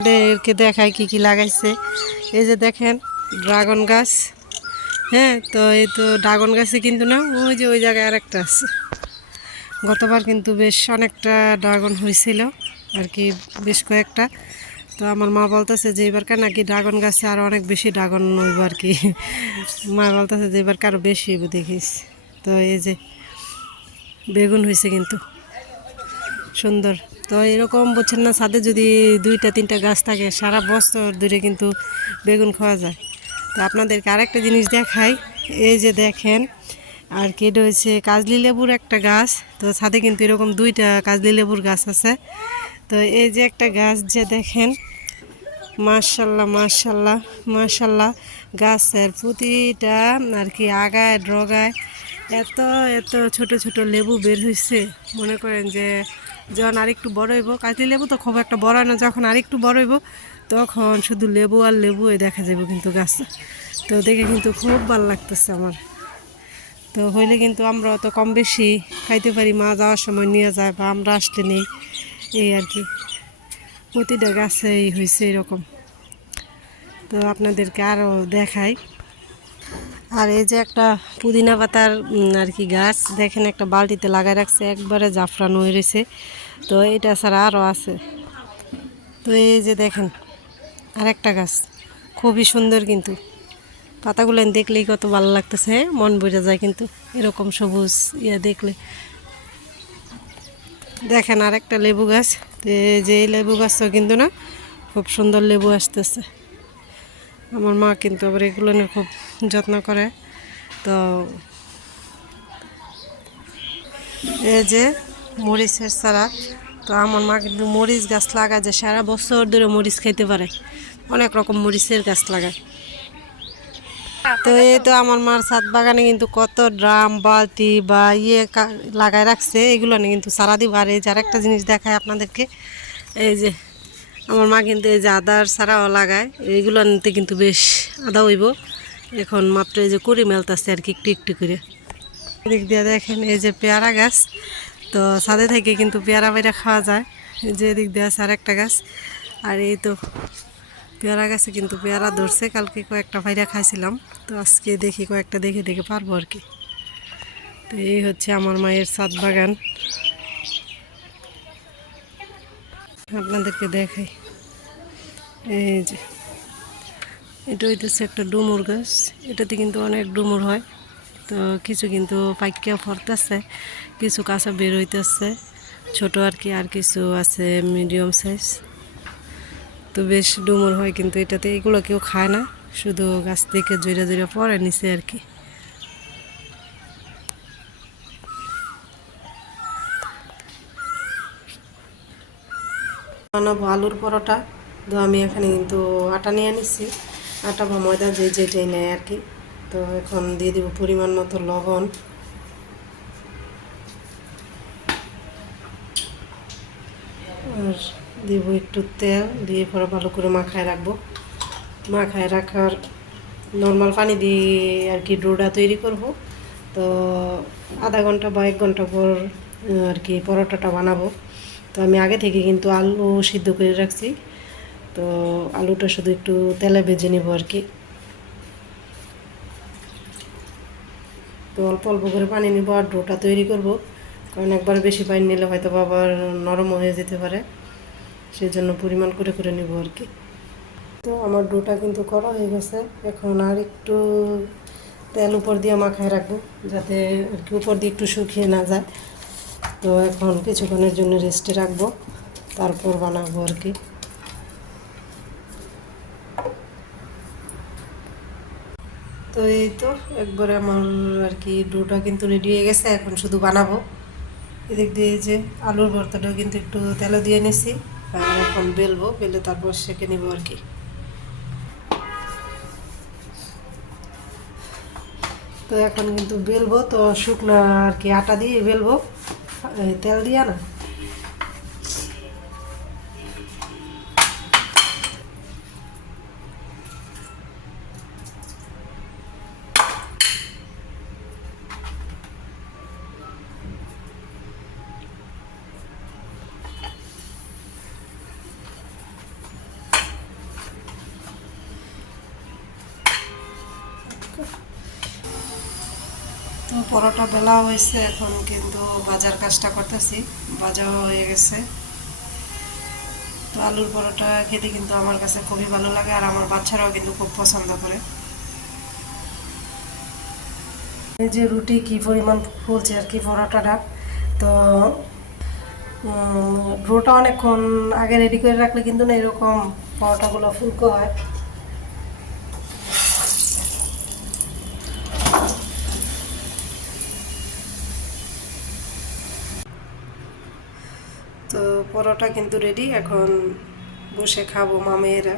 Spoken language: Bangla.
এদেরকে দেখায় কি কি লাগাইছে। এই যে দেখেন ড্রাগন গাছ। হ্যাঁ, তো এই তো ড্রাগন গাছে কিন্তু না, ওই যে ওই জায়গায় আরেকটা আছে। গতবার কিন্তু বেশ অনেকটা ড্রাগন হয়েছিল আর কি, বেশ কয়েকটা। তো আমার মা বলতেছে যে এবারকার নাকি ড্রাগন গাছে আরও অনেক বেশি ড্রাগন হইব আর কি। মা বলতেছে যে এবারকার আরও বেশি হইব দেখিস। তো এই যে বেগুন হয়েছে কিন্তু সুন্দর। তো এরকম বলছেন না, ছাদে যদি 2-3টা গাছ থাকে সারা বছর ধরে কিন্তু বেগুন খাওয়া যায়। তো আপনাদেরকে আরেকটা জিনিস দেখাই। এই যে দেখেন আর কি, এটা হচ্ছে কাজলি লেবুর একটা গাছ। তো ছাদে কিন্তু এরকম 2টা কাজলি লেবুর গাছ আছে। তো এই যে একটা গাছ যে দেখেন, মাশাল্লাহ মাশাল্লাহ মাশাল্লাহ, গাছের প্রতিটা আর কি আগায় ডগায় এত এত ছোট ছোট লেবু বের হয়েছে। মনে করেন যে যখন আরেকটু বড় হইব, কাজলি লেবু তো খুব একটা বড় হয় না, যখন আরেকটু বড় হইব তখন শুধু লেবু আর লেবু দেখা যাবে কিন্তু গাছ। তো দেখে কিন্তু খুব ভালো লাগতেছে আমার। তো হইলে কিন্তু আমরা তো কম বেশি খাইতে পারি, মা যাওয়ার সময় নিয়ে যায় বা আমরা আসলে নেই, এই আর কি। প্রতিটা গাছেই হয়েছে এরকম। তো আপনাদেরকে আরও দেখাই। আর এই যে একটা পুদিনা পাতার আর কি গাছ দেখেন, একটা বালতিতে লাগাই রাখছে, একবারে জাফরান হয়ে রয়েছে। তো এটা ছাড়া আরও আছে। তো এই যে দেখেন আরেকটা গাছ, খুবই সুন্দর কিন্তু পাতাগুলো দেখলেই কত ভালো লাগতেছে, মন ভরে যায় কিন্তু এরকম সবুজ দেখলে। দেখেন আরেকটা লেবু গাছ। যে এই লেবু গাছও কিন্তু না, খুব সুন্দর লেবু আসতেছে। আমার মা কিন্তু আবার এগুলো নিয়ে খুব যত্ন করে। তো এই যে মরিচের চারা, তো আমার মা কিন্তু মরিচ গাছ লাগায়, যে সারা বছর ধরে মরিচ খাইতে পারে, অনেক রকম মরিচের গাছ লাগায়। তো এই তো আমার মার ছাদ বাগানে কিন্তু কত ড্রাম বালতি বা লাগায় রাখছে, এগুলো নিয়ে কিন্তু সারা দিব। আর এই যে আরেকটা জিনিস দেখায় আপনাদেরকে, এই যে আমার মা কিন্তু এই যে আদার চারাও লাগায়, এইগুলো নিতে কিন্তু বেশ আদা হইব। এখন মাত্র এই যে কুড়ি মেলতেছে আর কি, একটু একটু করে। এদিক দিয়ে দেখেন এই যে পেয়ারা গাছ, তো ছাদে থেকে কিন্তু পেয়ারা বাইরা খাওয়া যায়। এই যে এদিক দিয়ে আছে আরেকটা গাছ। আর এই তো পেয়ারা গাছে কিন্তু পেয়ারা ধরছে, কালকে কয়েকটা ভাইরা খাইছিলাম। তো আজকে দেখি কয়েকটা দেখে দেখে পারবো আর কি। তো এই হচ্ছে আমার মায়ের ছাদ বাগান, আপনাদেরকে দেখাই। এই যে এটা হইতেছে একটা ডুমুর গাছ, এটাতে কিন্তু অনেক ডুমুর হয়। তো কিছু কিন্তু পাইকা ফরতেছে, কিছু কাঁচা বের হইতেছে ছোট আর কি, আর কিছু আছে মিডিয়াম সাইজ। তো বেশ ডুমুর হয় কিন্তু এটাতে, এগুলো কেউ খায় না, শুধু গাছ থেকে জুড়ে জুড়ে পড়ে নিছে আর কি। বানাবো আলুর পরোটা। তো আমি এখানে কিন্তু আটা নিয়ে নিচ্ছি, আটা বা ময়দা যেটাই নেয় আর কি। তো এখন দিয়ে দিব পরিমাণ মতো লবণ, আর দিব একটু তেল, দিয়ে পরে ভালো করে মাখায় রাখবো। মাখায় রাখার নর্মাল পানি দিয়ে আর কি ডোটা তৈরি করব। তো আধা ঘন্টা বা 1 ঘন্টা পর আর কি পরোটাটা বানাবো। তো আমি আগে থেকে কিন্তু আলু সিদ্ধ করে রাখছি, তো আলুটা শুধু একটু তেলে ভেজে নেব আর কি। তো অল্প অল্প করে পানি নেব আর ডোটা তৈরি করব, কারণ একবার বেশি পানি নিলে হয়তো আবার নরম হয়ে যেতে পারে, সেই জন্য পরিমাণ করে করে নেব আর কি। তো আমার ডোটা কিন্তু করা হয়ে গেছে, এখন আর একটু তেল উপর দিয়ে মাখায় রাখবো, যাতে আর কি উপর দিয়ে একটু শুকিয়ে না যায়। তো এখন কিছুক্ষণের জন্য রেস্টে রাখবো, তারপর বানাবো আর কি। তো এই তো একবারে আমার আর কি ডোটা কিন্তু রেডি হয়ে গেছে, এখন শুধু বানাবো। এদিক দিয়ে যে আলুর ভর্তাটাও কিন্তু একটু তেলে দিয়ে নিছি, আর এখন বেলবো, বেলে তারপর সেঁকে নেবো আর কি। তো এখন কিন্তু বেলবো, তো শুকনো আর কি আটা দিয়ে বেলবো, তেল দিয়া না। পরোটা বেলা হয়েছে, এখন কিন্তু ভাজার কাজটা করতেছি। ভাজাও হয়ে গেছে। তো আলুর পরোটা খেতে কিন্তু আমার কাছে খুবই ভালো লাগে, আর আমার বাচ্চারাও কিন্তু খুব পছন্দ করে। এই যে রুটি কি পরিমাণ ফুলছে আর কি পরোটাটা। তো ডোটা অনেকক্ষণ আগে রেডি করে রাখলে কিন্তু না এরকম পরোটাগুলো ফুলকো হয়। তো পরোটা কিন্তু রেডি, এখন বসে খাবো মা মেয়েরা।